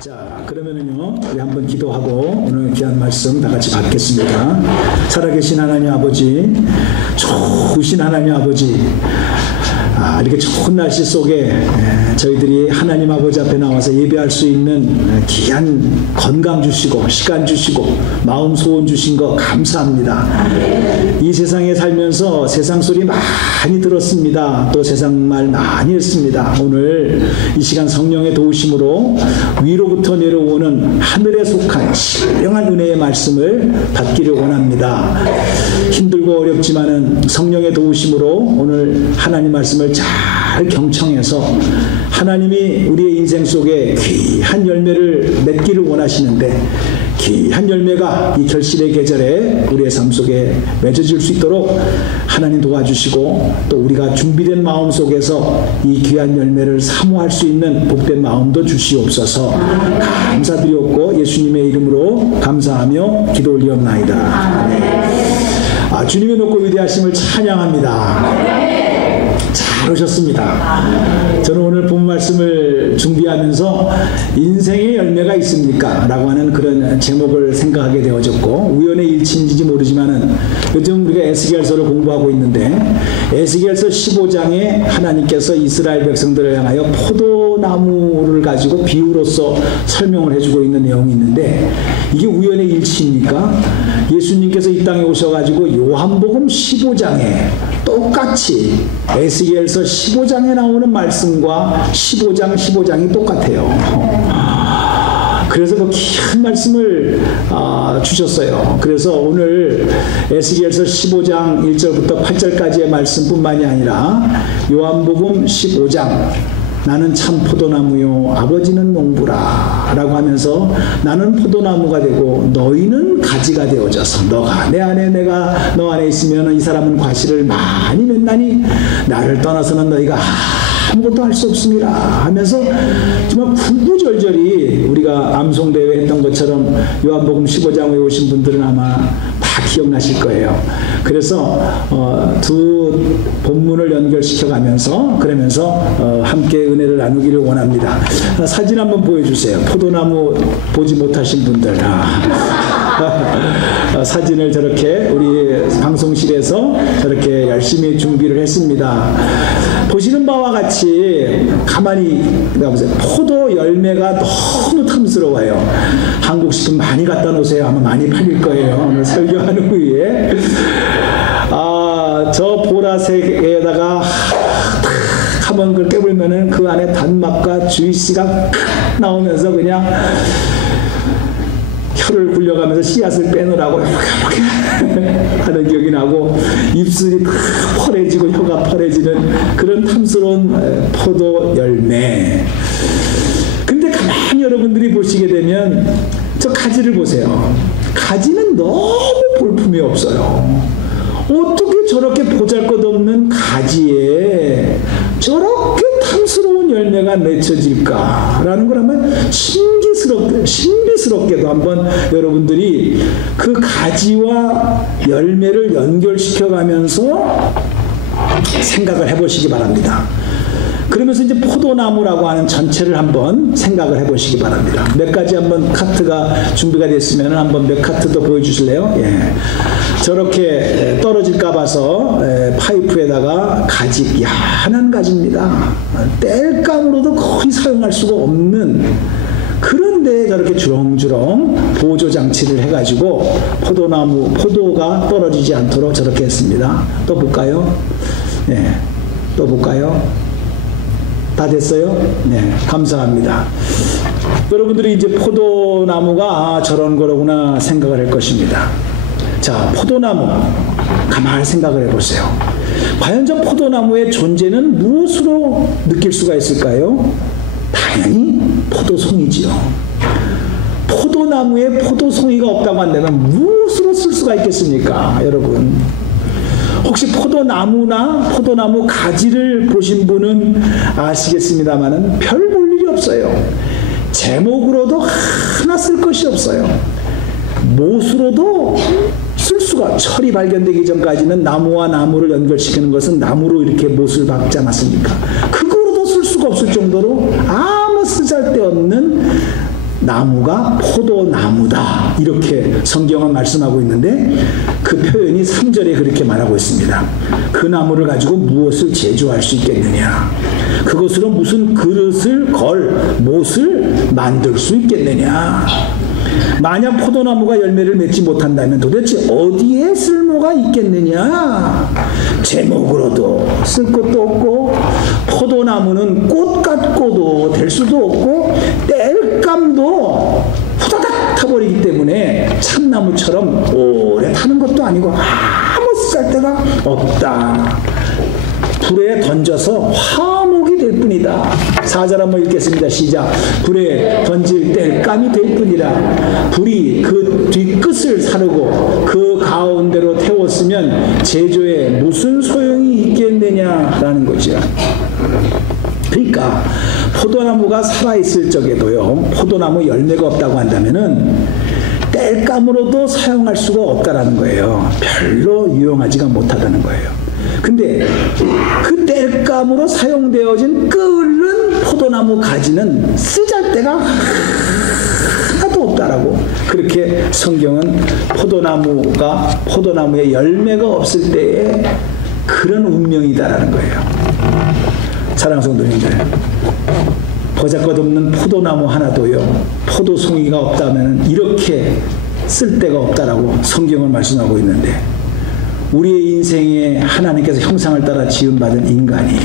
자, 그러면은요, 우리 한번 기도하고 오늘 귀한 말씀 다 같이 받겠습니다. 살아계신 하나님 아버지, 좋으신 하나님 아버지, 이렇게 좋은 날씨 속에 저희들이 하나님 아버지 앞에 나와서 예배할 수 있는 귀한 건강 주시고 시간 주시고 마음 소원 주신 거 감사합니다. 이 세상에 살면서 세상 소리 많이 들었습니다. 또 세상 말 많이 했습니다. 오늘 이 시간 성령의 도우심으로 위로부터 내려오는 하늘에 속한 신령한 은혜의 말씀을 받기를 원합니다. 힘들고 어렵지만은 성령의 도우심으로 오늘 하나님 말씀을 잘 경청해서 하나님이 우리의 인생 속에 귀한 열매를 맺기를 원하시는데 귀한 열매가 이 결실의 계절에 우리의 삶 속에 맺어질 수 있도록 하나님 도와주시고 또 우리가 준비된 마음 속에서 이 귀한 열매를 사모할 수 있는 복된 마음도 주시옵소서. 감사드리옵고 예수님의 이름으로 감사하며 기도 올리옵나이다. 주님의 높고 위대하심을 찬양합니다. 잘 오셨습니다. 저는 오늘 본 말씀을 준비하면서 인생의 열매가 있습니까? 라고 하는 그런 제목을 생각하게 되어졌고 우연의 일치인지 모르지만은 요즘 우리가 에스겔서를 공부하고 있는데 에스겔서 15장에 하나님께서 이스라엘 백성들을 향하여 포도나무를 가지고 비유로서 설명을 해주고 있는 내용이 있는데 이게 우연의 일치입니까? 예수님께서 이 땅에 오셔가지고 요한복음 15장에 똑같이 에스겔서 15장에 나오는 말씀과 15장이 똑같아요. 그래서 그 긴 말씀을 주셨어요. 그래서 오늘 에스겔서 15장 1절부터 8절까지의 말씀뿐만이 아니라 요한복음 15장 나는 참 포도나무요 아버지는 농부라 라고 하면서 나는 포도나무가 되고 너희는 가지가 되어져서 너가 내 안에 내가 너 안에 있으면 이 사람은 과실을 많이 맺나니 나를 떠나서는 너희가 아무것도 할 수 없습니다 하면서 정말 구구절절히 우리가 암송대회 했던 것처럼 요한복음 15장에 오신 분들은 아마 다 기억나실 거예요. 그래서 두 본문을 연결시켜 가면서 함께 은혜를 나누기를 원합니다. 사진 한번 보여주세요. 포도나무 보지 못하신 분들. 사진을 저렇게 우리 방송실에서 저렇게 열심히 준비를 했습니다. 보시는 바와 같이 가만히 보세요. 포도 열매가 너무 탐스러워요. 한국 식품 많이 갖다 놓으세요. 아마 많이 팔릴 거예요. 오늘 설교하는 후에. 저 보라색에다가 한번 그걸 깨물면은 그 안에 단맛과 주이씨가 나오면서 그냥 혀를 굴려가면서 씨앗을 빼느라고 이렇게 하는 기억이 나고 입술이 펄해지고 혀가 펄해지는 그런 탐스러운 포도 열매. 근데 가만히 여러분들이 보시게 되면 저 가지를 보세요. 가지는 너무 볼품이 없어요. 어떻게 저렇게 보잘것없는 가지에 저렇게 탐스러운 열매가 맺혀질까라는 걸 한번 신비스럽게도 한번 여러분들이 그 가지와 열매를 연결시켜가면서 생각을 해보시기 바랍니다. 그러면서 이제 포도나무라고 하는 전체를 한번 생각을 해보시기 바랍니다. 몇 가지 한번 카트가 준비가 됐으면 한번 몇 카트 더 보여주실래요? 예. 저렇게 떨어질까 봐서 파이프에다가 가지, 야한 가지입니다. 땔감으로도 거의 사용할 수가 없는 그런데 저렇게 주렁주렁 보조장치를 해가지고 포도가 떨어지지 않도록 저렇게 했습니다. 또 볼까요? 네, 또 볼까요? 다 됐어요? 네, 감사합니다. 여러분들이 이제 포도나무가 저런 거로구나 생각을 할 것입니다. 자, 포도나무 가만히 생각을 해보세요. 과연 저 포도나무의 존재는 무엇으로 느낄 수가 있을까요? 당연히 포도송이지요. 포도나무에 포도송이가 없다고 한다면 무엇으로 쓸 수가 있겠습니까? 여러분 혹시 포도나무 가지를 보신 분은 아시겠습니다만은 별 볼 일이 없어요. 제목으로도 하나 쓸 것이 없어요. 못으로도 쓸 수가, 철이 발견되기 전까지는 나무와 나무를 연결시키는 것은 나무로 이렇게 못을 박지 않았습니까? 그거로도 쓸 수가 없을 정도로 아무 쓰잘데없는 나무가 포도나무다. 이렇게 성경은 말씀하고 있는데 그 표현이 3절에 그렇게 말하고 있습니다. 그 나무를 가지고 무엇을 제조할 수 있겠느냐? 그것으로 무슨 그릇을 못을 만들 수 있겠느냐? 만약 포도나무가 열매를 맺지 못한다면 도대체 어디에 쓸모가 있겠느냐? 제목으로도 쓸 것도 없고 포도나무는 꽃 같고도 될 수도 없고 땔감도 후다닥 타버리기 때문에 참나무처럼 오래 타는 것도 아니고 아무 쓸데가 없다. 불에 던져서 화목이 될 뿐이다. 4절 한번 읽겠습니다. 시작. 불에 던질 땔감이 될 뿐이라. 불이 그 뒤끝을 사르고 그 가운데로 태웠으면 제조에 무슨 소용이 있겠느냐라는 거죠. 그러니까 포도나무가 살아있을 적에도요, 포도나무 열매가 없다고 한다면은 땔감으로도 사용할 수가 없다라는 거예요. 별로 유용하지가 못하다는 거예요. 근데 그 땔감으로 사용되어진 끓는 포도나무 가지는 쓰잘데가 하나도 없다라고, 그렇게 성경은 포도나무의 열매가 없을 때에 그런 운명이다라는 거예요. 사랑하는 성도님들, 보잘것없는 포도나무 하나도요, 포도송이가 없다면 이렇게 쓸데가 없다라고 성경은 말씀하고 있는데, 우리의 인생에 하나님께서 형상을 따라 지음받은 인간이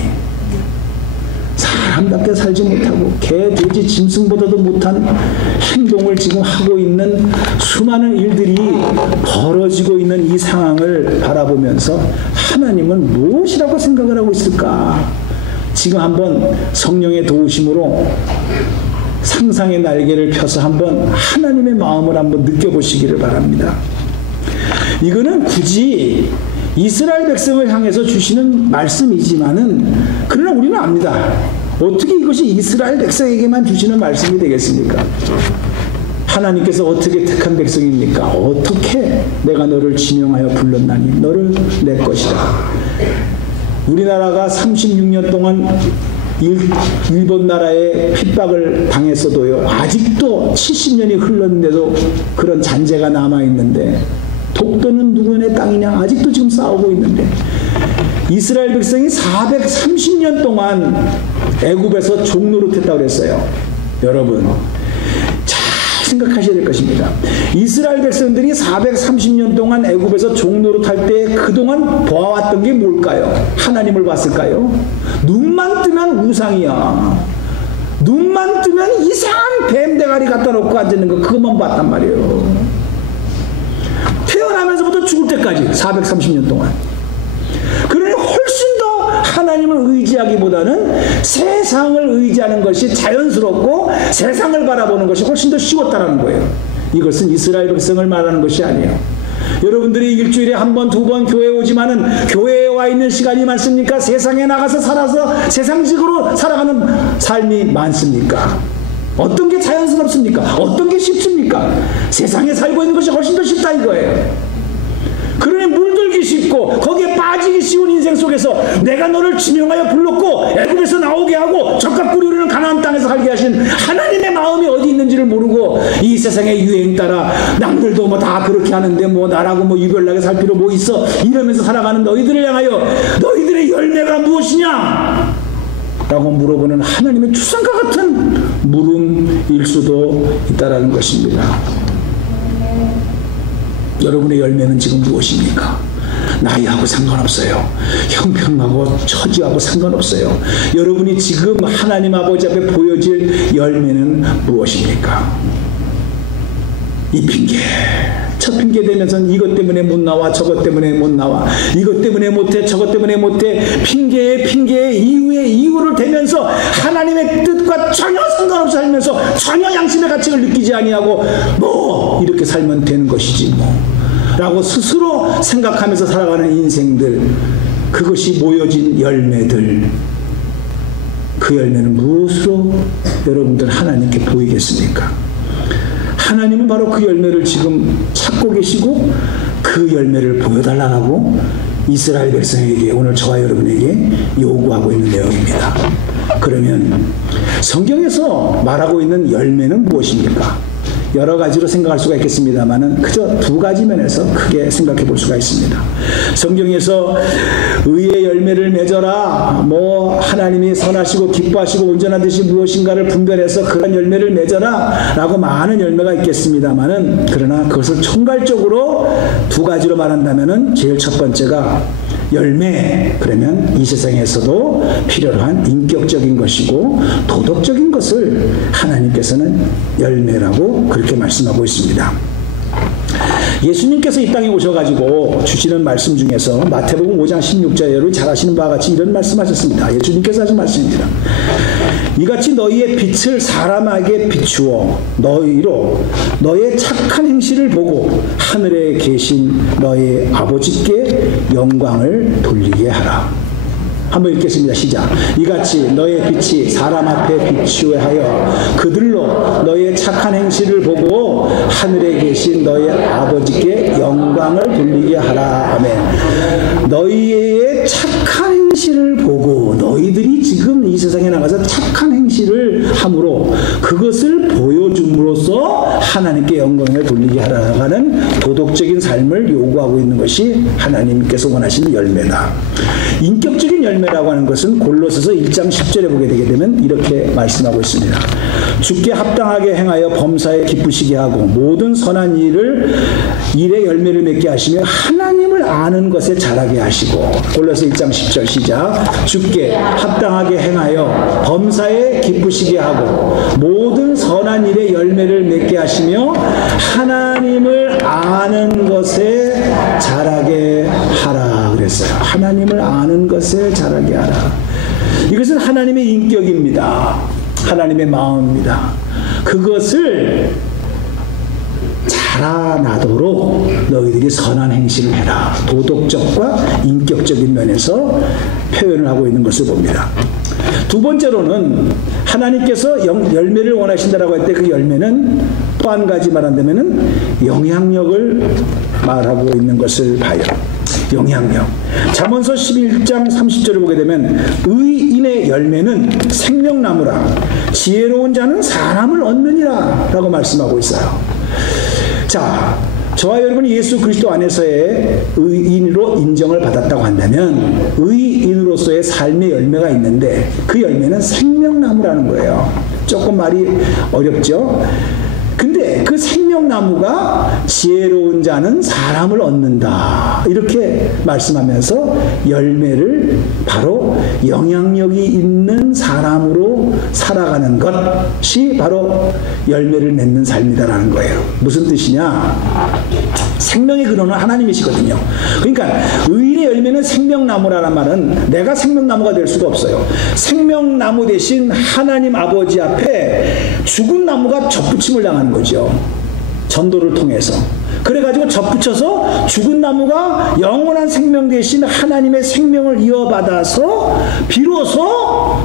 사람답게 살지 못하고 개, 돼지, 짐승보다도 못한 행동을 지금 하고 있는 수많은 일들이 벌어지고 있는 이 상황을 바라보면서 하나님은 무엇이라고 생각을 하고 있을까? 지금 한번 성령의 도우심으로 상상의 날개를 펴서 한번 하나님의 마음을 한번 느껴보시기를 바랍니다. 이거는 굳이 이스라엘 백성을 향해서 주시는 말씀이지만은, 그러나 우리는 압니다. 어떻게 이것이 이스라엘 백성에게만 주시는 말씀이 되겠습니까? 하나님께서 어떻게 택한 백성입니까? 어떻게 내가 너를 지명하여 불렀나니 너를 내 것이다. 우리나라가 36년 동안 일본 나라의 핍박을 당했어도요, 아직도 70년이 흘렀는데도 그런 잔재가 남아있는데, 독도는 누구네 땅이냐? 아직도 지금 싸우고 있는데, 이스라엘 백성이 430년 동안 애굽에서 종노릇했다고 그랬어요. 여러분, 잘 생각하셔야 될 것입니다. 이스라엘 백성들이 430년 동안 애굽에서 종노릇할 때 그동안 보아왔던 게 뭘까요? 하나님을 봤을까요? 눈만 뜨면 우상이야. 눈만 뜨면 이상한 뱀 대가리 갖다 놓고 앉아있는 거, 그것만 봤단 말이에요. 태어나면서부터 죽을 때까지 430년 동안. 그러니 훨씬 더 하나님을 의지하기보다는 세상을 의지하는 것이 자연스럽고 세상을 바라보는 것이 훨씬 더 쉬웠다는 거예요. 이것은 이스라엘 백성을 말하는 것이 아니에요. 여러분들이 일주일에 한 번, 두 번 교회에 오지만은 교회에 와 있는 시간이 많습니까? 세상에 나가서 살아서 세상식으로 살아가는 삶이 많습니까? 어떤 게 자연스럽습니까? 어떤 게 쉽습니까? 세상에 살고 있는 것이 훨씬 더 쉽다 이거예요. 그러니 물들기 쉽고 거기에 빠지기 쉬운 인생 속에서 내가 너를 지명하여 불렀고 애굽에서 나오게 하고 젖과 꿀이 흐르는 가나안 땅에서 살게 하신 하나님의 마음이 어디 있는지를 모르고 이 세상의 유행 따라 남들도 뭐 다 그렇게 하는데 뭐 나라고 뭐 유별나게 살 필요 뭐 있어 이러면서 살아가는 너희들을 향하여 너희들의 열매가 무엇이냐? 라고 물어보는 하나님의 추상과 같은 물음일 수도 있다라는 것입니다. 여러분의 열매는 지금 무엇입니까? 나이하고 상관없어요. 형편하고 처지하고 상관없어요. 여러분이 지금 하나님 아버지 앞에 보여질 열매는 무엇입니까? 이 핑계, 첫 핑계 대면서는 이것 때문에 못 나와, 저것 때문에 못 나와, 이것 때문에 못해, 저것 때문에 못해, 핑계에 이유를 대면서 하나님의 뜻과 전혀 상관없이 살면서 전혀 양심의 가책을 느끼지 아니하고 뭐 이렇게 살면 되는 것이지 뭐 라고 스스로 생각하면서 살아가는 인생들, 그것이 모여진 열매들, 그 열매는 무엇으로 여러분들 하나님께 보이겠습니까? 하나님은 바로 그 열매를 지금 찾고 계시고 그 열매를 보여달라고 이스라엘 백성에게, 오늘 저와 여러분에게 요구하고 있는 내용입니다. 그러면 성경에서 말하고 있는 열매는 무엇입니까? 여러 가지로 생각할 수가 있겠습니다만은 그저 두 가지 면에서 크게 생각해 볼 수가 있습니다. 성경에서 의의 열매를 맺어라, 하나님이 선하시고 기뻐하시고 온전한 뜻이 무엇인가를 분별해서 그런 열매를 맺어라 라고 많은 열매가 있겠습니다만은, 그러나 그것을 총괄적으로 두 가지로 말한다면은 제일 첫 번째가 열매, 그러면 이 세상에서도 필요로 한 인격적인 것이고 도덕적인 것을 하나님께서는 열매라고 그렇게 말씀하고 있습니다. 예수님께서 이 땅에 오셔가지고 주시는 말씀 중에서 마태복음 5장 16절에 여러분이 잘 아시는 바와 같이 이런 말씀하셨습니다. 예수님께서 하신 말씀입니다. 이같이 너희의 빛을 사람에게 비추어 너희로 너의 착한 행실을 보고 하늘에 계신 너의 아버지께 영광을 돌리게 하라. 한번 읽겠습니다. 시작. 이같이 너의 빛이 사람 앞에 비추게 하여 그들로 너의 착한 행실을 보고 하늘에 계신 너의 아버지께 영광을 돌리게 하라. 아멘. 너희의 착한 행실을 보고, 너희들이 지금 이 세상에 나가서 착한 행실을 함으로 그것을 보여줌으로써 하나님께 영광을 돌리게 하라는 도덕적인 삶을 요구하고 있는 것이 하나님께서 원하시는 열매다. 인격적인 열매라고 하는 것은 골로새서 1장 10절에 보게 되게 되면 이렇게 말씀하고 있습니다. 주께 합당하게 행하여 범사에 기쁘시게 하고 모든 선한 일의 열매를 맺게 하시며 하나님을 아는 것에 자라게 하시고. 골로새 1장 10절 시작. 주께 합당하게 행하여 범사에 기쁘시게 하고 모든 선한 일의 열매를 맺게 하시며 하나님을 아는 것에 자라게 하라 그랬어요. 하나님을 아는 것에 자라게 하라. 이것은 하나님의 인격입니다. 하나님의 마음입니다. 그것을 자라나도록 너희들이 선한 행실을 해라. 도덕적과 인격적인 면에서 표현을 하고 있는 것을 봅니다. 두 번째로는 하나님께서 열매를 원하신다라고 할 때 그 열매는 또 한 가지 말한다면은 영향력을 말하고 있는 것을 봐요. 영향력. 잠언서 11장 30절을 보게 되면 의인의 열매는 생명나무라 지혜로운 자는 사람을 얻느니라 라고 말씀하고 있어요. 자, 저와 여러분이 예수 그리스도 안에서의 의인으로 인정을 받았다고 한다면 의인으로서의 삶의 열매가 있는데 그 열매는 생명나무라는 거예요. 조금 말이 어렵죠? 근데 그 생명나무가 지혜로운 자는 사람을 얻는다 이렇게 말씀하면서 열매를 바로 영향력이 있는 사람으로 살아가는 것이 바로 열매를 맺는 삶이다라는 거예요. 무슨 뜻이냐? 생명의 근원은 하나님이시거든요. 그러니까 의인의 열매는 생명나무라는 말은 내가 생명나무가 될 수가 없어요. 생명나무 대신 하나님 아버지 앞에 죽은 나무가 접붙임을 당하는 거죠. 전도를 통해서. 그래가지고 접붙여서 죽은 나무가 영원한 생명 대신 하나님의 생명을 이어받아서 비로소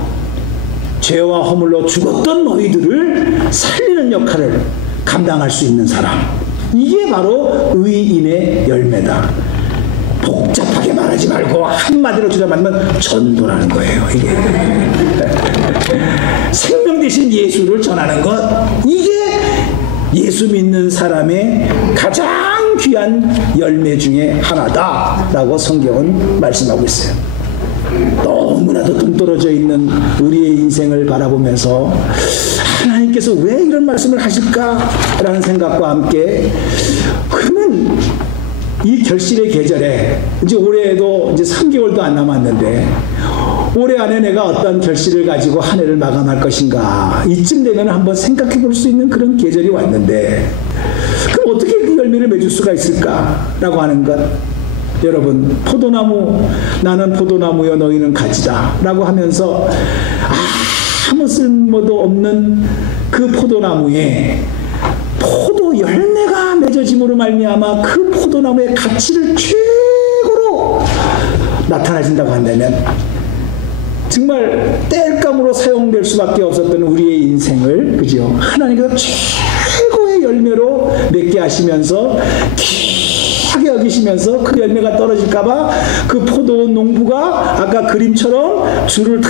죄와 허물로 죽었던 너희들을 살리는 역할을 감당할 수 있는 사람. 이게 바로 의인의 열매다. 복잡하게 말하지 말고 한마디로 주장하면 전도라는 거예요. 이게 생명 대신 예수를 전하는 것, 이게 예수 믿는 사람의 가장 귀한 열매 중에 하나다라고 성경은 말씀하고 있어요. 너무나도 동떨어져 있는 우리의 인생을 바라보면서 하나님께서 왜 이런 말씀을 하실까라는 생각과 함께, 그러면 이 결실의 계절에 이제 올해에도 이제 3개월도 안 남았는데 올해 안에 내가 어떤 결실을 가지고 한 해를 마감할 것인가, 이쯤 되면 한번 생각해 볼 수 있는 그런 계절이 왔는데 그럼 어떻게 그 열매를 맺을 수가 있을까라고 하는 것. 여러분, 포도나무, 나는 포도나무여 너희는 가지다 라고 하면서 아무 쓸모도 없는 그 포도나무에 포도 열매가 맺어짐으로 말미암아 그 포도나무의 가치를 최고로 나타나진다고 한다면 정말 땔감으로 사용될 수밖에 없었던 우리의 인생을, 그죠? 하나님께서 최고의 열매로 맺게 하시면서 귀하게 여기시면서 그 열매가 떨어질까봐 그 포도 농부가 아까 그림처럼 줄을 다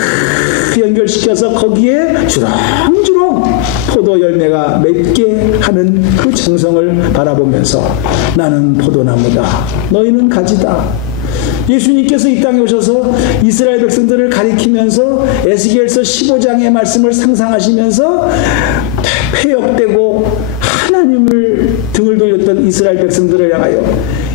연결시켜서 거기에 주렁주렁 포도 열매가 맺게 하는 그 정성을 바라보면서 나는 포도나무다, 너희는 가지다. 예수님께서 이 땅에 오셔서 이스라엘 백성들을 가리키면서 에스겔서 15장의 말씀을 상상하시면서 폐역되고 하나님을 등을 돌렸던 이스라엘 백성들을 향하여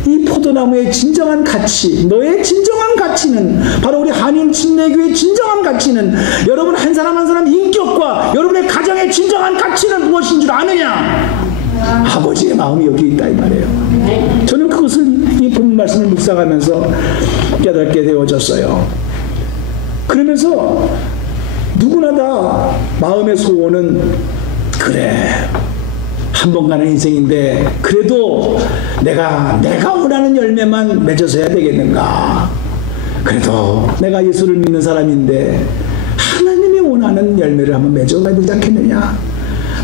이 포도나무의 진정한 가치, 너의 진정한 가치는, 바로 우리 한인 침례교회의 진정한 가치는, 여러분 한 사람 한 사람 인격과 여러분의 가정의 진정한 가치는 무엇인 줄 아느냐? 아버지의 마음이 여기 있다 이 말이에요. 저는 그것을 이 본문 말씀을 묵상하면서 깨닫게 되어졌어요. 그러면서 누구나 다 마음의 소원은, 그래 한 번 가는 인생인데 그래도 내가 원하는 열매만 맺어서야 되겠는가? 그래도 내가 예수를 믿는 사람인데 하나님이 원하는 열매를 한번 맺어봐야 되지 않겠느냐?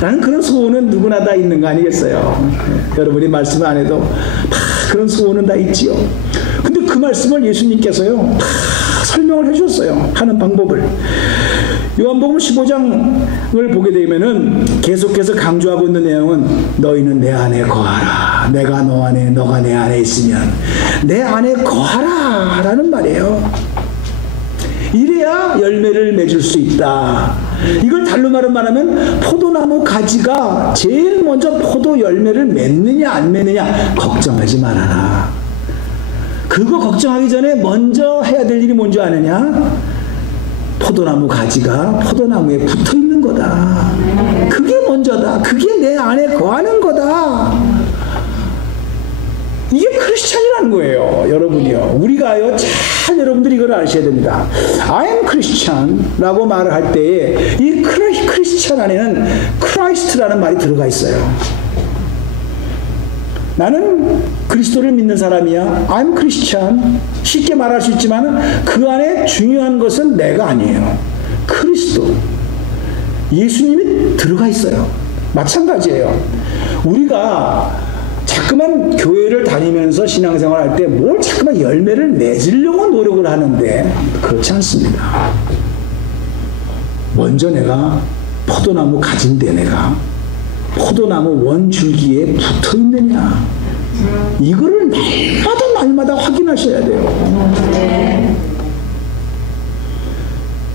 라는 그런 소원은 누구나 다 있는 거 아니겠어요? 여러분이 말씀 안 해도 다 그런 소원은 다 있지요. 근데 그 말씀을 예수님께서요 다 설명을 해주셨어요. 하는 방법을. 요한복음 15장을 보게 되면은 계속해서 강조하고 있는 내용은, 너희는 내 안에 거하라, 내가 너 안에, 너가 내 안에 있으면 내 안에 거하라 라는 말이에요. 이래야 열매를 맺을 수 있다. 이걸 달로 말하면 포도나무 가지가 제일 먼저 포도 열매를 맺느냐 안 맺느냐 걱정하지 말아라. 그거 걱정하기 전에 먼저 해야 될 일이 뭔지 아느냐? 포도나무 가지가 포도나무에 붙어 있는 거다. 그게 먼저다. 그게 내 안에 거하는 거다. 이게 크리스찬이라는 거예요. 여러분이요. 우리가요, 잘 여러분들이 이걸 아셔야 됩니다. I am Christian 라고 말을 할 때에 이 크리스찬 안에는 크라이스트라는 말이 들어가 있어요. 나는 그리스도를 믿는 사람이야. I'm Christian. 쉽게 말할 수 있지만 그 안에 중요한 것은 내가 아니에요. 그리스도. 예수님이 들어가 있어요. 마찬가지예요. 우리가 자꾸만 교회를 다니면서 신앙생활 할 때 뭘 자꾸만 열매를 맺으려고 노력을 하는데 그렇지 않습니다. 먼저 내가 포도나무 가진데 내가 포도나무 원줄기에 붙어 있느냐, 이거를 날마다 확인하셔야 돼요.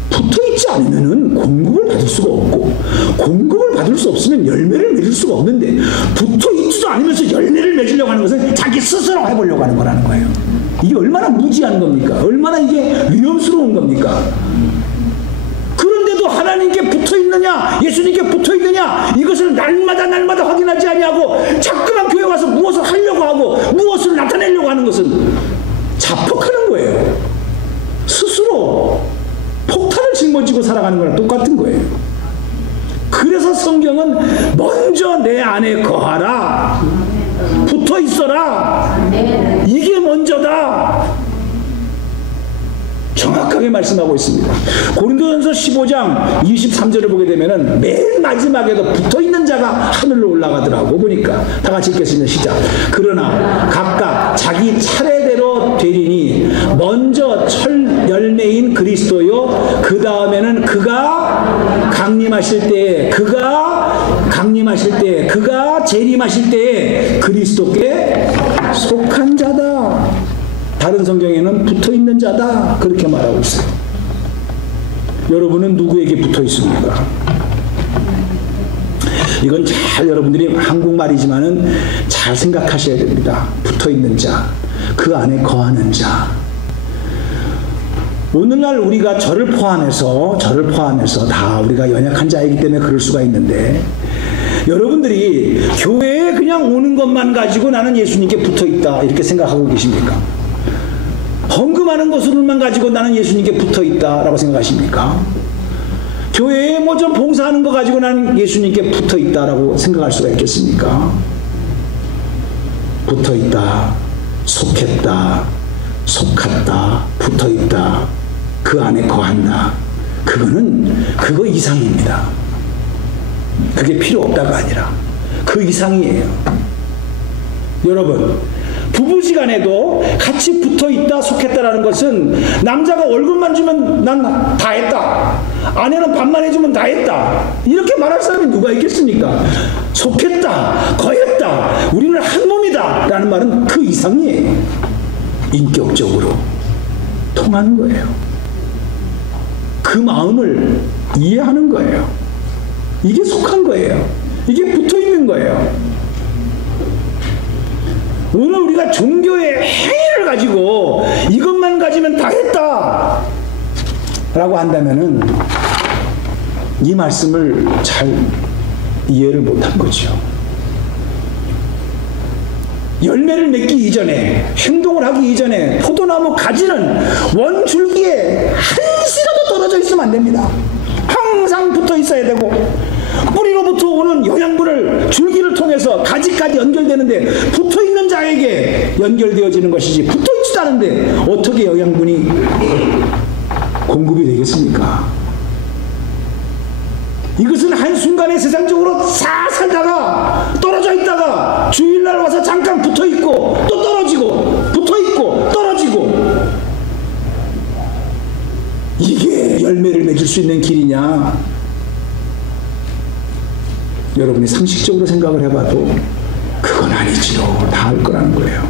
붙어 있지 않으면 공급을 받을 수가 없고, 공급을 받을 수 없으면 열매를 맺을 수가 없는데, 붙어 있지도 않으면서 열매를 맺으려고 하는 것은 자기 스스로 해보려고 하는 거라는 거예요. 이게 얼마나 무지한 겁니까? 얼마나 이게 위험스러운 겁니까? 그런데도 하나님께 붙어 있느냐, 예수님께 붙어 있느냐, 이것을 날마다 확인하지 아니하고 자꾸만 교회 와서 무엇을 하려고 하고 무엇을 나타내려고 하는 것은 자폭하는 거예요. 스스로 폭탄을 짊어지고 살아가는 거랑 똑같은 거예요. 그래서 성경은 먼저 내 안에 거하라, 붙어 있어라, 이게 먼저다, 정확하게 말씀하고 있습니다. 고린도전서 15장 23절을 보게 되면은 맨 마지막에도 붙어있는 자가 하늘로 올라가더라고. 보니까 다 같이 읽겠습니다. 시작. 그러나 각각 자기 차례대로 되리니 먼저 첫 열매인 그리스도요, 그 다음에는 그가 강림하실 때에, 그가 재림하실 때에 그리스도께 속한 자다. 다른 성경에는 붙어있는 자다, 그렇게 말하고 있어요. 여러분은 누구에게 붙어 있습니까? 이건 잘 여러분들이 한국말이지만은 잘 생각하셔야 됩니다. 붙어있는 자, 그 안에 거하는 자. 오늘날 우리가 저를 포함해서 다 우리가 연약한 자이기 때문에 그럴 수가 있는데, 여러분들이 교회에 그냥 오는 것만 가지고 나는 예수님께 붙어있다 이렇게 생각하고 계십니까? 헌금하는 것으로만 가지고 나는 예수님께 붙어있다라고 생각하십니까? 교회에 뭐 좀 봉사하는 거 가지고 나는 예수님께 붙어있다라고 생각할 수가 있겠습니까? 붙어있다, 속했다, 속았다, 붙어있다, 그 안에 거한다, 그거 이상입니다. 그게 필요 없다가 아니라 그 이상이에요. 여러분, 부부지간에도 같이 붙어있다 속했다라는 것은 남자가 월급만 주면 난 다 했다, 아내는 밥만 해주면 다 했다, 이렇게 말할 사람이 누가 있겠습니까? 속했다, 거했다, 우리는 한 몸이다 라는 말은 그 이상이에요. 인격적으로 통하는 거예요. 그 마음을 이해하는 거예요. 이게 속한 거예요. 이게 붙어있는 거예요. 오늘 우리가 종교의 행위를 가지고 이것만 가지면 다 했다 라고 한다면은 이 말씀을 잘 이해를 못한 거죠. 열매를 맺기 이전에, 행동을 하기 이전에 포도나무 가지는 원줄기에 한시라도 떨어져 있으면 안 됩니다. 항상 붙어 있어야 되고, 뿌리로부터 오는 영양분을 줄기를 통해서 가지까지 연결되는데 붙어있는 자에게 연결되어지는 것이지, 붙어있지도 않은데 어떻게 영양분이 공급이 되겠습니까? 이것은 한순간에 세상적으로 싹 살다가 떨어져 있다가 주일날 와서 잠깐 붙어있고 또 떨어지고, 붙어있고 떨어지고, 이게 열매를 맺을 수 있는 길이냐? 여러분이 상식적으로 생각을 해봐도 그건 아니지요. 다 알 거라는 거예요.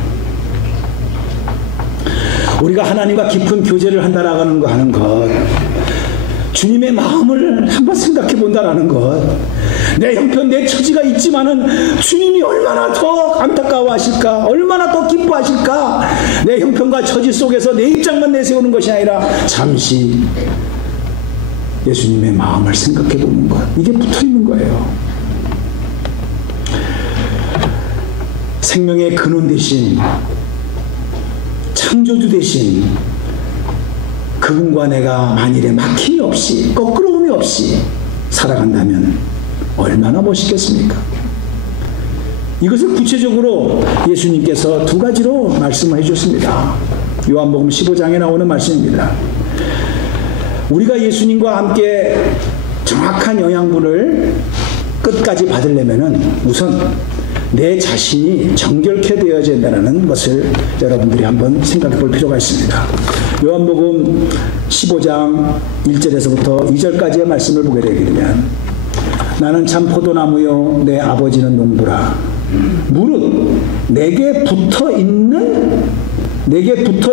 우리가 하나님과 깊은 교제를 한다라는 거 하는 것, 주님의 마음을 한번 생각해 본다라는 것, 내 형편, 내 처지가 있지만은 주님이 얼마나 더 안타까워하실까, 얼마나 더 기뻐하실까. 내 형편과 처지 속에서 내 입장만 내세우는 것이 아니라 잠시 예수님의 마음을 생각해 보는 것, 이게 붙어 있는 거예요. 생명의 근원 대신, 창조주 대신 그분과 내가 만일에 막힘이 없이, 거꾸로움이 없이 살아간다면 얼마나 멋있겠습니까? 이것을 구체적으로 예수님께서 두 가지로 말씀을 해주셨습니다. 요한복음 15장에 나오는 말씀입니다. 우리가 예수님과 함께 정확한 영양분을 끝까지 받으려면 우선 내 자신이 정결케 되어야 된다는 것을 여러분들이 한번 생각해 볼 필요가 있습니다. 요한복음 15장 1절에서부터 2절까지의 말씀을 보게 되게 되면, 나는 참 포도나무요 내 아버지는 농부라. 무릇 내게 붙어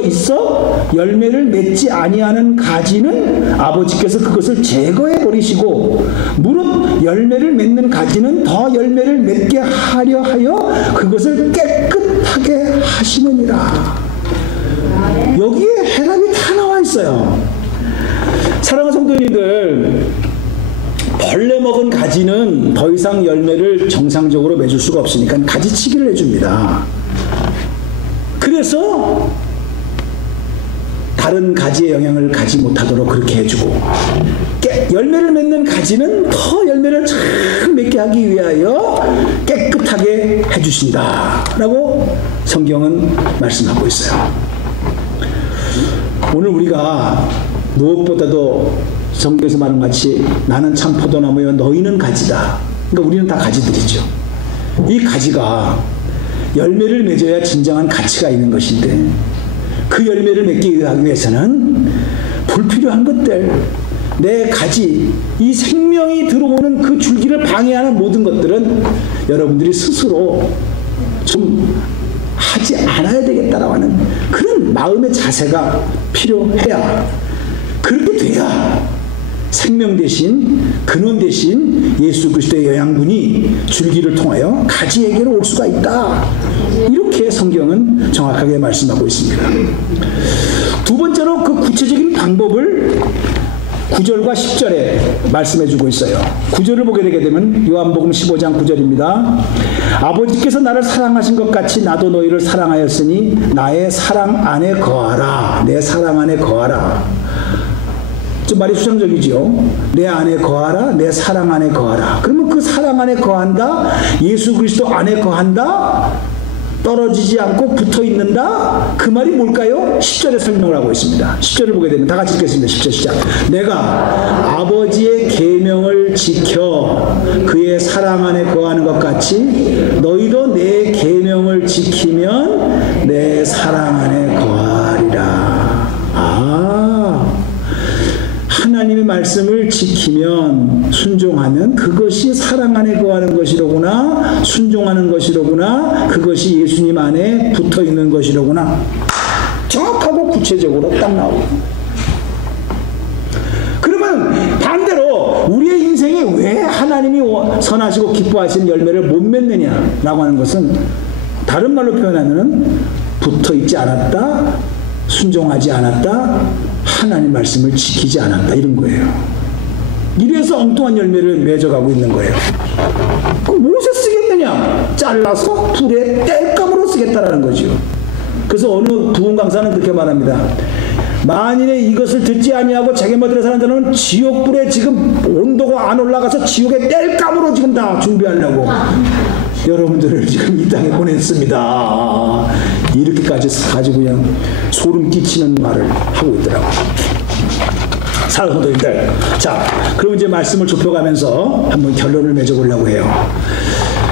있어 열매를 맺지 아니하는 가지는 아버지께서 그것을 제거해 버리시고, 무릇 열매를 맺는 가지는 더 열매를 맺게 하려 하여 그것을 깨끗하게 하시느니라. 여기에 해답이 다 나와 있어요. 사랑하는 성도님들, 벌레 먹은 가지는 더 이상 열매를 정상적으로 맺을 수가 없으니까 가지치기를 해줍니다. 그래서 다른 가지의 영향을 가지 못하도록 그렇게 해주고, 열매를 맺는 가지는 더 열매를 잘 맺게 하기 위하여 깨끗하게 해주신다 라고 성경은 말씀하고 있어요. 오늘 우리가 무엇보다도 성경에서 말한 같이 나는 참 포도나무여 너희는 가지다. 그러니까 우리는 다 가지들이죠. 이 가지가 열매를 맺어야 진정한 가치가 있는 것인데, 그 열매를 맺기 위해서는 불필요한 것들, 내 가지, 이 생명이 들어오는 그 줄기를 방해하는 모든 것들은 여러분들이 스스로 좀 하지 않아야 되겠다라고 하는 그런 마음의 자세가 필요해야, 그렇게 돼야 생명 대신, 근원 대신 예수 그리스도의 영양분이 줄기를 통하여 가지에게로 올 수가 있다. 이렇게 성경은 정확하게 말씀하고 있습니다. 두 번째로 그 구체적인 방법을 9절과 10절에 말씀해주고 있어요. 9절을 보게 되게 되면 요한복음 15장 9절입니다. 아버지께서 나를 사랑하신 것 같이 나도 너희를 사랑하였으니 나의 사랑 안에 거하라. 내 사랑 안에 거하라. 좀 말이 수상적이죠. 내 안에 거하라, 내 사랑 안에 거하라. 그러면 그 사랑 안에 거한다, 예수 그리스도 안에 거한다, 떨어지지 않고 붙어 있는다. 그 말이 뭘까요? 10절에 설명을 하고 있습니다. 10절을 보게 되면 다 같이 읽겠습니다. 10절 시작. 내가 아버지의 계명을 지켜 그의 사랑 안에 거하는 것 같이 너희도 내 계명을 지키면 내 사랑 안에 거하리라. 하나님의 말씀을 지키면, 순종하면 그것이 사랑 안에 거하는 것이로구나, 순종하는 것이로구나, 그것이 예수님 안에 붙어있는 것이로구나, 정확하고 구체적으로 딱 나오고. 그러면 반대로 우리의 인생에 왜 하나님이 선하시고 기뻐하시는 열매를 못 맺느냐라고 하는 것은, 다른 말로 표현하면 붙어있지 않았다, 순종하지 않았다, 하나님 말씀을 지키지 않았다, 이런 거예요. 이래서 엉뚱한 열매를 맺어가고 있는 거예요. 그럼 무엇에 쓰겠느냐? 잘라서 불에 땔감으로 쓰겠다라는 거죠. 그래서 어느 부흥 강사는 그렇게 말합니다. 만일에 이것을 듣지 아니하고 자기 멋대로 사는 자는 지옥불에 지금 온도가 안 올라가서 지옥의 땔감으로 지금 다 준비하려고 여러분들을 지금 이 땅에 보냈습니다. 이렇게까지 가지고 그냥 소름 끼치는 말을 하고 있더라고요. 사랑하는 성도님들, 자, 그럼 이제 말씀을 좁혀가면서 한번 결론을 맺어보려고 해요.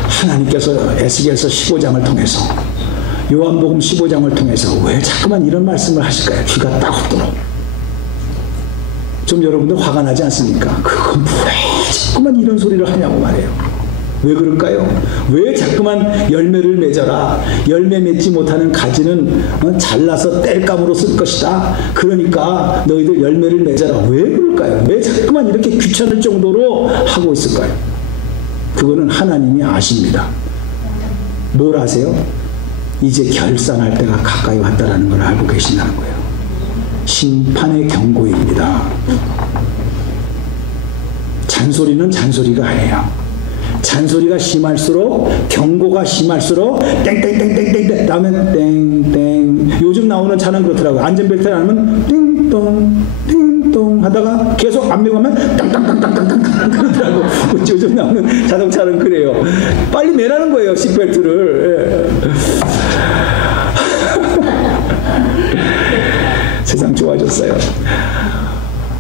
하나님께서 에스겔서 15장을 통해서, 요한복음 15장을 통해서 왜 자꾸만 이런 말씀을 하실까요? 귀가 딱 없도록. 좀 여러분들 화가 나지 않습니까? 그건 왜 자꾸만 이런 소리를 하냐고 말해요. 왜 그럴까요? 왜 자꾸만 열매를 맺어라, 열매 맺지 못하는 가지는 잘라서 땔감으로 쓸 것이다, 그러니까 너희들 열매를 맺어라. 왜 그럴까요? 왜 자꾸만 이렇게 귀찮을 정도로 하고 있을까요? 그거는 하나님이 아십니다. 뭘 아세요? 이제 결산할 때가 가까이 왔다라는 걸 알고 계신다는 거예요. 심판의 경고입니다. 잔소리는 잔소리가 아니에요. 잔소리가 심할수록, 경고가 심할수록 땡땡땡땡땡 다음에 땡땡. 요즘 나오는 차는 그렇더라고요. 안전벨트를 안 하면 띵동 띵동 하다가 계속 안 매고 하면 땅땅땅땅땅땅 그러더라고. 요즘 나오는 자동차는 그래요. 빨리 매라는 거예요, 시트벨트를. 세상 좋아졌어요.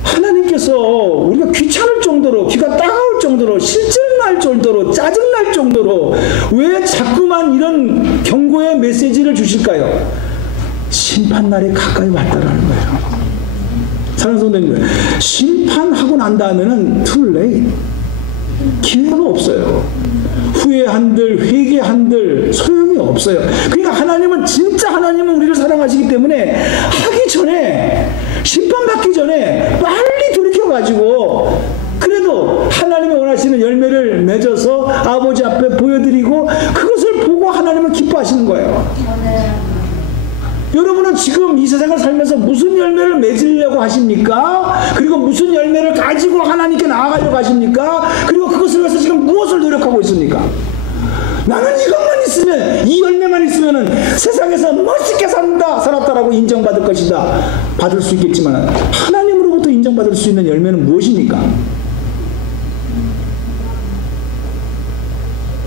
하나님께서 우리가 귀찮을 정도로, 귀가 따가울 정도로, 실증날 정도로, 짜증날 정도로 왜 자꾸만 이런 경고의 메시지를 주실까요? 심판날이 가까이 왔다라는 거예요. 사랑하는 성도님들, 심판하고 난 다음에는 too late. 기회가 없어요. 후회한들, 회개한들 소용이 없어요. 그러니까 하나님은, 진짜 하나님은 우리를 사랑하시기 때문에 하기 전에, 심판받기 전에 빨리 돌이켜가지고 그래도 하나님이 원하시는 열매를 맺어서 아버지 앞에 보여드리고 그것을 보고 하나님은 기뻐하시는 거예요. 여러분은 지금 이 세상을 살면서 무슨 열매를 맺으려고 하십니까? 그리고 무슨 열매를 가지고 하나님께 나아가려고 하십니까? 그리고 그것을 위해서 지금 무엇을 노력하고 있습니까? 나는 이것만 있으면, 이 열매만 있으면 세상에서 멋있게 살았다라고 인정받을 것이다. 받을 수 있겠지만 하나님으로부터 인정받을 수 있는 열매는 무엇입니까?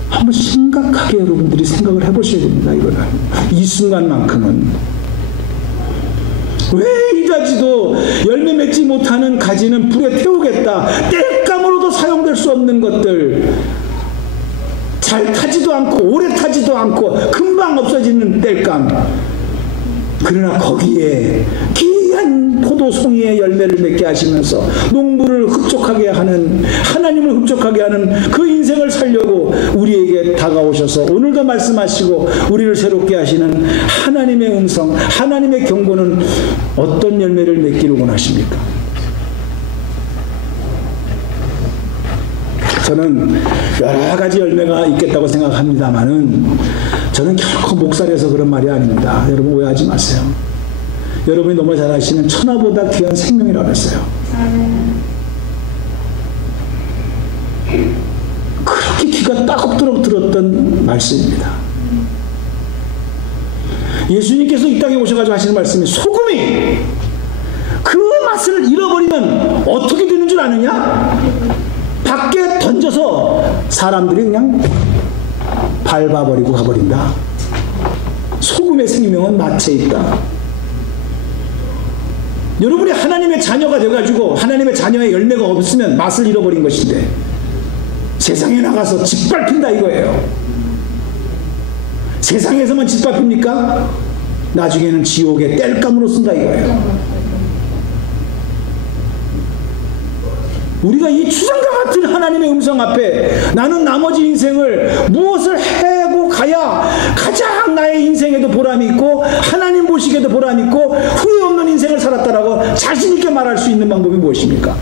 한번 심각하게 여러분들이 생각을 해보셔야 됩니다. 이거는 이 순간만큼은. 왜 이 가지도 열매 맺지 못하는 가지는 불에 태우겠다, 땔감으로도 사용될 수 없는 것들, 잘 타지도 않고 오래 타지도 않고 금방 없어지는 땔감, 그러나 거기에 귀한 포도송이의 열매를 맺게 하시면서 농부를 흡족하게 하는, 하나님을 흡족하게 하는 그 인생을 살려고 우리에게 다가오셔서 오늘도 말씀하시고 우리를 새롭게 하시는 하나님의 음성, 하나님의 경고는 어떤 열매를 맺기를 원하십니까? 저는 여러 가지 열매가 있겠다고 생각합니다만은 저는 결코 목살에서 그런 말이 아닙니다. 여러분 오해하지 마세요. 여러분이 너무 잘 아시는 천하보다 귀한 생명이라고 했어요. 그렇게 귀가 따갑도록 들었던 말씀입니다. 예수님께서 이 땅에 오셔가지고 하시는 말씀이, 소금이 그 맛을 잃어버리면 어떻게 되는 줄 아느냐? 밖에 던져서 사람들이 그냥 밟아버리고 가버린다. 소금의 생명은 맛에 있다. 여러분이 하나님의 자녀가 돼가지고 하나님의 자녀의 열매가 없으면 맛을 잃어버린 것인데 세상에 나가서 짓밟힌다 이거예요. 세상에서만 짓밟힙니까? 나중에는 지옥의 땔감으로 쓴다 이거예요. 우리가 이 추상과 같은 하나님의 음성 앞에 나는 나머지 인생을 무엇을 해고 가야 가장 나의 인생에도 보람이 있고 하나님 보시기에도 보람이 있고 후회 없는 인생을 살았다라고 자신 있게 말할 수 있는 방법이 무엇입니까?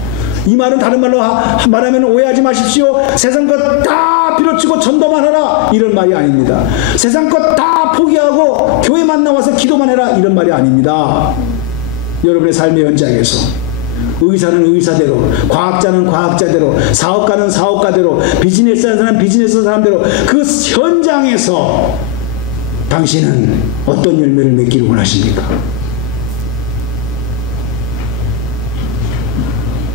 이 말은 다른 말로 말하면 오해하지 마십시오. 세상 것 다 빌어치고 전도만 하라 이런 말이 아닙니다. 세상 것 다 포기하고 교회만 나와서 기도만 해라 이런 말이 아닙니다. 여러분의 삶의 현장에서 의사는 의사대로, 과학자는 과학자대로, 사업가는 사업가대로, 비즈니스 하는 사람은 비즈니스 사람대로 그 현장에서 당신은 어떤 열매를 맺기를 원하십니까?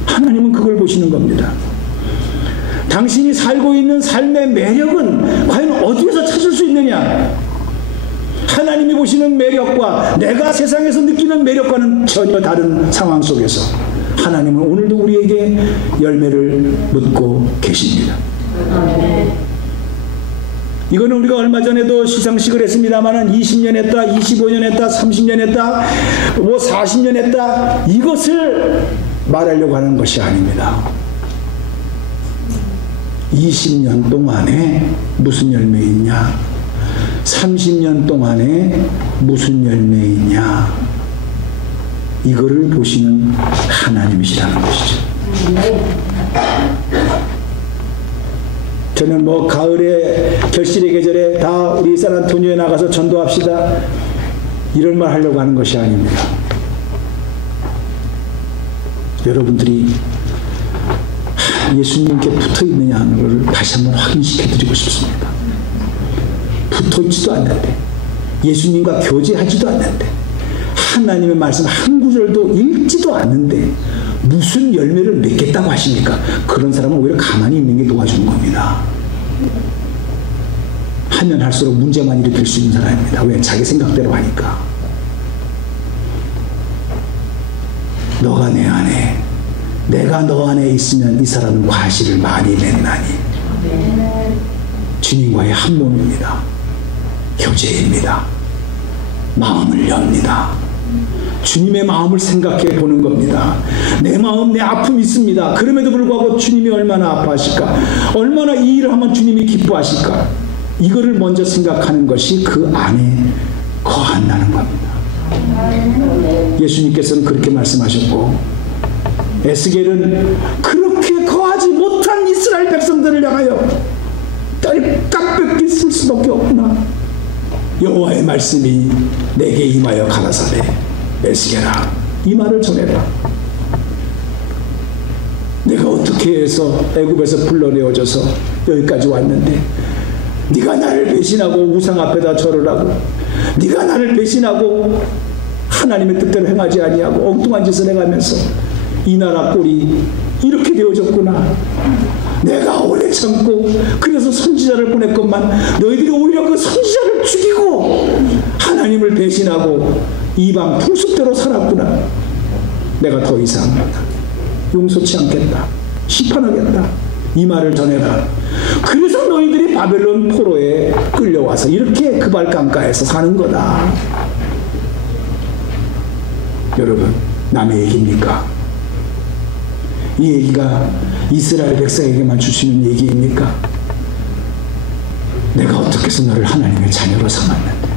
하나님은 그걸 보시는 겁니다. 당신이 살고 있는 삶의 매력은 과연 어디에서 찾을 수 있느냐? 하나님이 보시는 매력과 내가 세상에서 느끼는 매력과는 전혀 다른 상황 속에서 하나님은 오늘도 우리에게 열매를 묻고 계십니다. 이거는 우리가 얼마 전에도 시상식을 했습니다만 20년 했다, 25년 했다, 30년 했다, 40년 했다 이것을 말하려고 하는 것이 아닙니다. 20년 동안에 무슨 열매 있냐? 30년 동안에 무슨 열매 있냐? 이거를 보시는 하나님이시라는 것이죠. 저는 가을에 결실의 계절에 다 우리 샌안토니오에 나가서 전도합시다 이런 말 하려고 하는 것이 아닙니다. 여러분들이 예수님께 붙어 있느냐 하는 것을 다시 한번 확인시켜 드리고 싶습니다. 붙어 있지도 않는데 예수님과 교제하지도 않는데 하나님의 말씀 한 구절도 읽지도 않는데 무슨 열매를 맺겠다고 하십니까? 그런 사람은 오히려 가만히 있는 게 도와주는 겁니다. 하면 할수록 문제만 일으킬 수 있는 사람입니다. 왜? 자기 생각대로 하니까. 너가 내 안에, 내가 너 안에 있으면 이 사람은 과실을 많이 맺나니. 주님과의 한 몸입니다. 교제입니다. 마음을 엽니다. 주님의 마음을 생각해 보는 겁니다. 내 마음, 내 아픔이 있습니다. 그럼에도 불구하고 주님이 얼마나 아파하실까? 얼마나 이 일을 하면 주님이 기뻐하실까? 이거를 먼저 생각하는 것이 그 안에 거한다는 겁니다. 예수님께서는 그렇게 말씀하셨고 에스겔은 그렇게 거하지 못한 이스라엘 백성들을 향하여 딸깍 뺏길 수밖에 없구나. 여호와의 말씀이 내게 임하여 가라사대 에스겔아 이 말을 전해라. 내가 어떻게 해서 애굽에서 불러내어져서 여기까지 왔는데 네가 나를 배신하고 우상 앞에다 절을 하고 네가 나를 배신하고 하나님의 뜻대로 행하지 아니하고 엉뚱한 짓을 행하면서 이 나라 꼴이 이렇게 되어졌구나. 내가 오래 참고 그래서 선지자를 보냈건만 너희들이 오히려 그 선지자를 죽이고 하나님을 배신하고 이방 풍습대로 살았구나. 내가 더 이상 용서치 않겠다. 심판하겠다. 이 말을 전해라. 그래서 너희들이 바벨론 포로에 끌려와서 이렇게 그발강가에서 사는 거다. 여러분, 남의 얘기입니까? 이 얘기가 이스라엘 백성에게만 주시는 얘기입니까? 내가 어떻게 해서 너를 하나님의 자녀로 삼았는데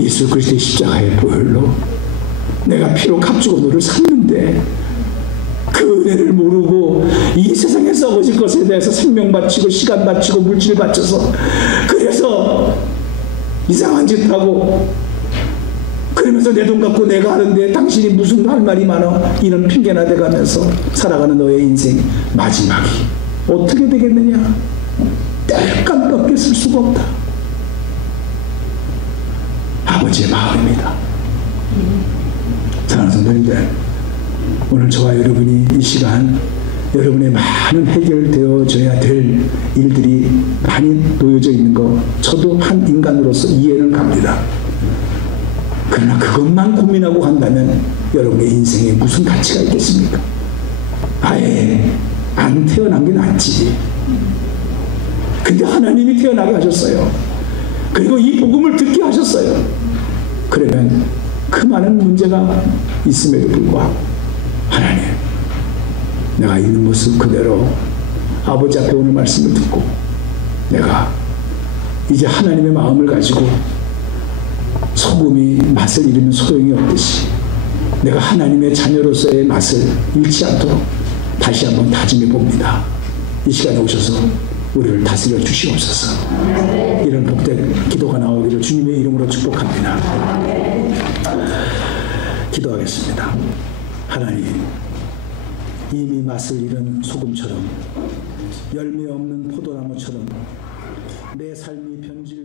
예수 그리스도의 십자가의 보혈로 내가 피로 값주고 너를 샀는데 그 은혜를 모르고 이 세상에 썩어질 것에 대해서 생명 바치고 시간 바치고 물질 바쳐서 그래서 이상한 짓 하고 그러면서 내 돈 갖고 내가 하는데 당신이 무슨 할 말이 많아 이런 핑계나 대가면서 살아가는 너의 인생 마지막이 어떻게 되겠느냐? 뗄감밖에 쓸 수가 없다. 아버지의 마음입니다. 사랑하는 성도님들, 오늘 저와 여러분이 이 시간 여러분의 많은 해결되어져야 될 일들이 많이 놓여져 있는 거 저도 한 인간으로서 이해는 갑니다. 그러나 그것만 고민하고 간다면 여러분의 인생에 무슨 가치가 있겠습니까? 아예 안 태어난 게 낫지. 근데 하나님이 태어나게 하셨어요. 그리고 이 복음을 듣게 하셨어요. 그러면 그 많은 문제가 있음에도 불구하고 하나님, 내가 있는 모습 그대로 아버지 앞에 오늘 말씀을 듣고 내가 이제 하나님의 마음을 가지고 소금이 맛을 잃으면 소용이 없듯이 내가 하나님의 자녀로서의 맛을 잃지 않도록 다시 한번 다짐해 봅니다. 이 시간에 오셔서 우리를 다스려 주시옵소서. 이런 복된 기도가 나오기를 주님의 이름으로 축복합니다. 기도하겠습니다. 하나님, 이미 맛을 잃은 소금처럼 열매 없는 포도나무처럼 내 삶이 변질